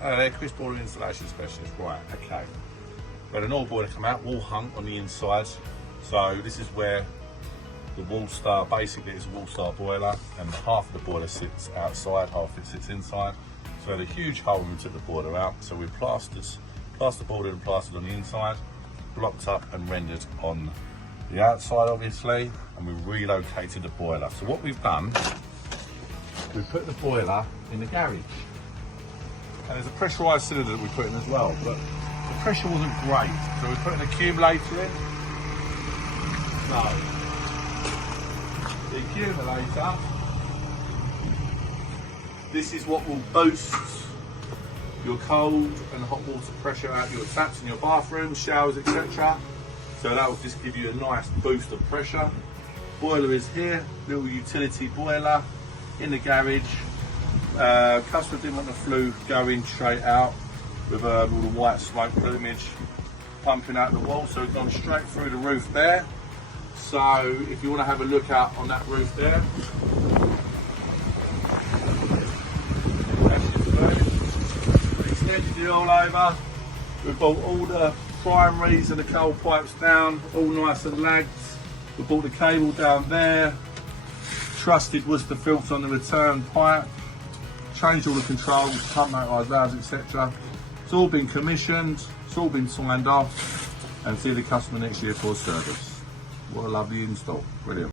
They're Chris Boiler Installation Specialist. Right, okay. We had an oil boiler come out, wall hung on the inside. So this is where the Worcester, basically it's a Worcester boiler, and half of the boiler sits outside, half it sits inside. So we had a huge hole when we took the boiler out. So we plasterboarded and plastered on the inside, blocked up and rendered on the outside obviously, and we relocated the boiler. So what we've done, we put the boiler in the garage. And there's a pressurised cylinder that we put in as well, but the pressure wasn't great. So we put an accumulator in. So, the accumulator, this is what will boost your cold and hot water pressure out your taps in your bathroom, showers, etc. So that will just give you a nice boost of pressure. Boiler is here, little utility boiler in the garage. Customer didn't want the flue going straight out with all the white smoke plumage pumping out the wall, so it's gone straight through the roof there. So if you want to have a look out on that roof there, we extended it all over. We brought all the primaries and the cold pipes down, all nice and lagged. We brought the cable down there, trusted Worcester filter on the return pipe, changed all the controls, pump motorised valves, etc. It's all been commissioned, it's all been signed off, and see the customer next year for service. What a lovely install, brilliant.